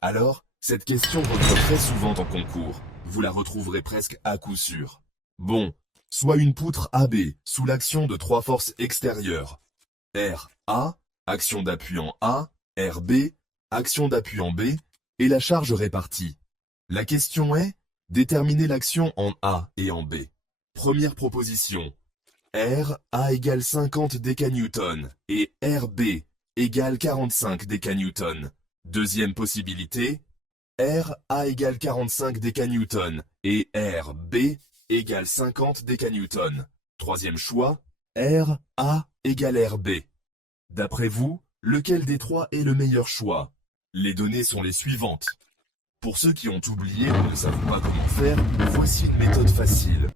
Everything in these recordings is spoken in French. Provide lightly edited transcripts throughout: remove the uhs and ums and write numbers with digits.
Alors, cette question revient très souvent en concours. Vous la retrouverez presque à coup sûr. Bon, soit une poutre AB sous l'action de trois forces extérieures. R, A, action d'appui en A, R, B, action d'appui en B, et la charge répartie. La question est, déterminer l'action en A et en B. Première proposition. R, A égale 50 décanewtons et RB égale 45 décanewtons. Deuxième possibilité. R, A égale 45 décanewtons et RB égale 50 décanewtons. Troisième choix. R, A égale RB. D'après vous, lequel des trois est le meilleur choix? Les données sont les suivantes. Pour ceux qui ont oublié ou ne savent pas comment faire, voici une méthode facile.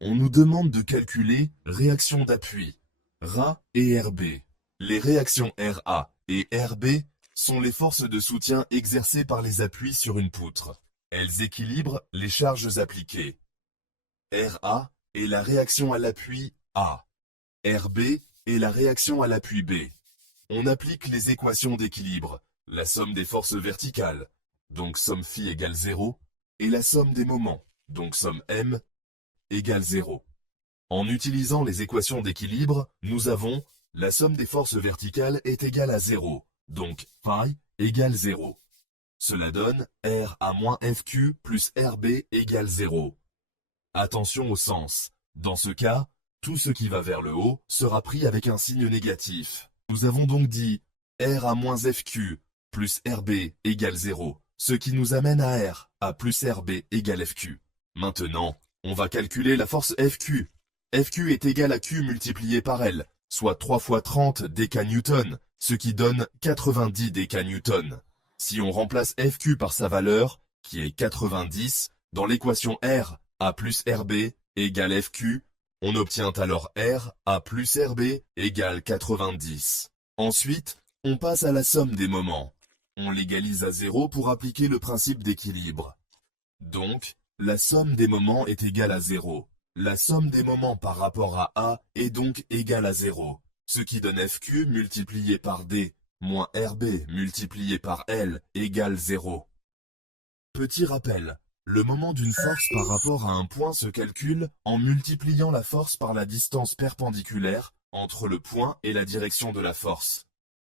On nous demande de calculer réaction d'appui, RA et RB. Les réactions RA et RB sont les forces de soutien exercées par les appuis sur une poutre. Elles équilibrent les charges appliquées. RA est la réaction à l'appui A. RB est la réaction à l'appui B. On applique les équations d'équilibre, la somme des forces verticales, donc somme phi égale 0, et la somme des moments, donc somme m, égale 0. En utilisant les équations d'équilibre, nous avons la somme des forces verticales est égale à 0, donc phi égale 0. Cela donne R à moins FQ plus RB égale 0. Attention au sens. Dans ce cas, tout ce qui va vers le haut sera pris avec un signe négatif. Nous avons donc dit R à moins FQ plus RB égale 0, ce qui nous amène à R à plus RB égale FQ. Maintenant, on va calculer la force FQ. FQ est égale à Q multiplié par L, soit 3 fois 30 décanewtons, ce qui donne 90 décanewtons. Si on remplace FQ par sa valeur, qui est 90, dans l'équation R A plus RB égale FQ, on obtient alors R A plus RB égale 90. Ensuite, on passe à la somme des moments. On l'égalise à 0 pour appliquer le principe d'équilibre. Donc, la somme des moments est égale à 0. La somme des moments par rapport à A est donc égale à 0, ce qui donne FQ multiplié par D moins RB multiplié par L égale 0. Petit rappel, le moment d'une force par rapport à un point se calcule en multipliant la force par la distance perpendiculaire entre le point et la direction de la force.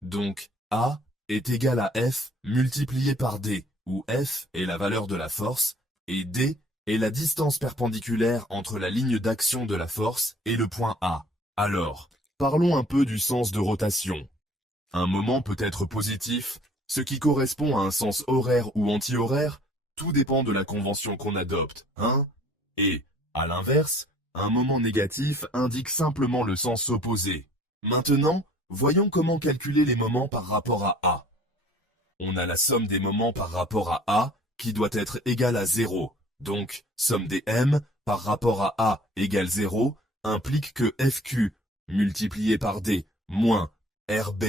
Donc, A est égal à F multiplié par D, où F est la valeur de la force, et D est la distance perpendiculaire entre la ligne d'action de la force et le point A. Alors, parlons un peu du sens de rotation. Un moment peut être positif, ce qui correspond à un sens horaire ou anti-horaire, tout dépend de la convention qu'on adopte, hein? Et, à l'inverse, un moment négatif indique simplement le sens opposé. Maintenant, voyons comment calculer les moments par rapport à A. On a la somme des moments par rapport à A qui doit être égale à 0. Donc, somme des M par rapport à A égale 0 implique que FQ multiplié par D moins RB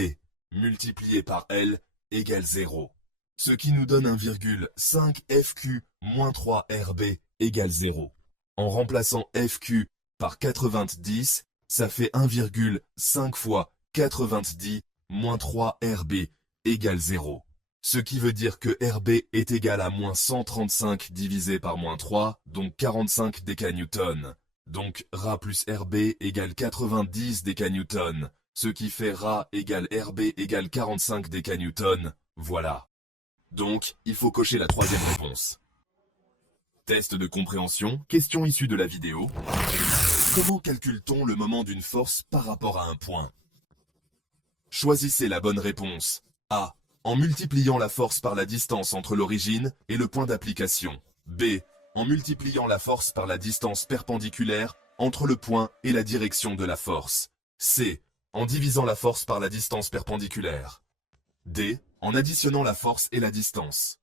multiplié par L égale 0. Ce qui nous donne 1,5 FQ moins 3 RB égale 0. En remplaçant FQ par 90, ça fait 1,5 fois 90 moins 3 RB égale 0. Ce qui veut dire que RB est égal à moins 135 divisé par moins 3, donc 45 décanewtons. Donc Ra plus RB égale 90 décanewtons, ce qui fait Ra égale RB égale 45 décanewtons, voilà. Donc, il faut cocher la troisième réponse. Test de compréhension, question issue de la vidéo. Comment calcule-t-on le moment d'une force par rapport à un point? Choisissez la bonne réponse. A. En multipliant la force par la distance entre l'origine et le point d'application. B. En multipliant la force par la distance perpendiculaire entre le point et la direction de la force. C. En divisant la force par la distance perpendiculaire. D. En additionnant la force et la distance.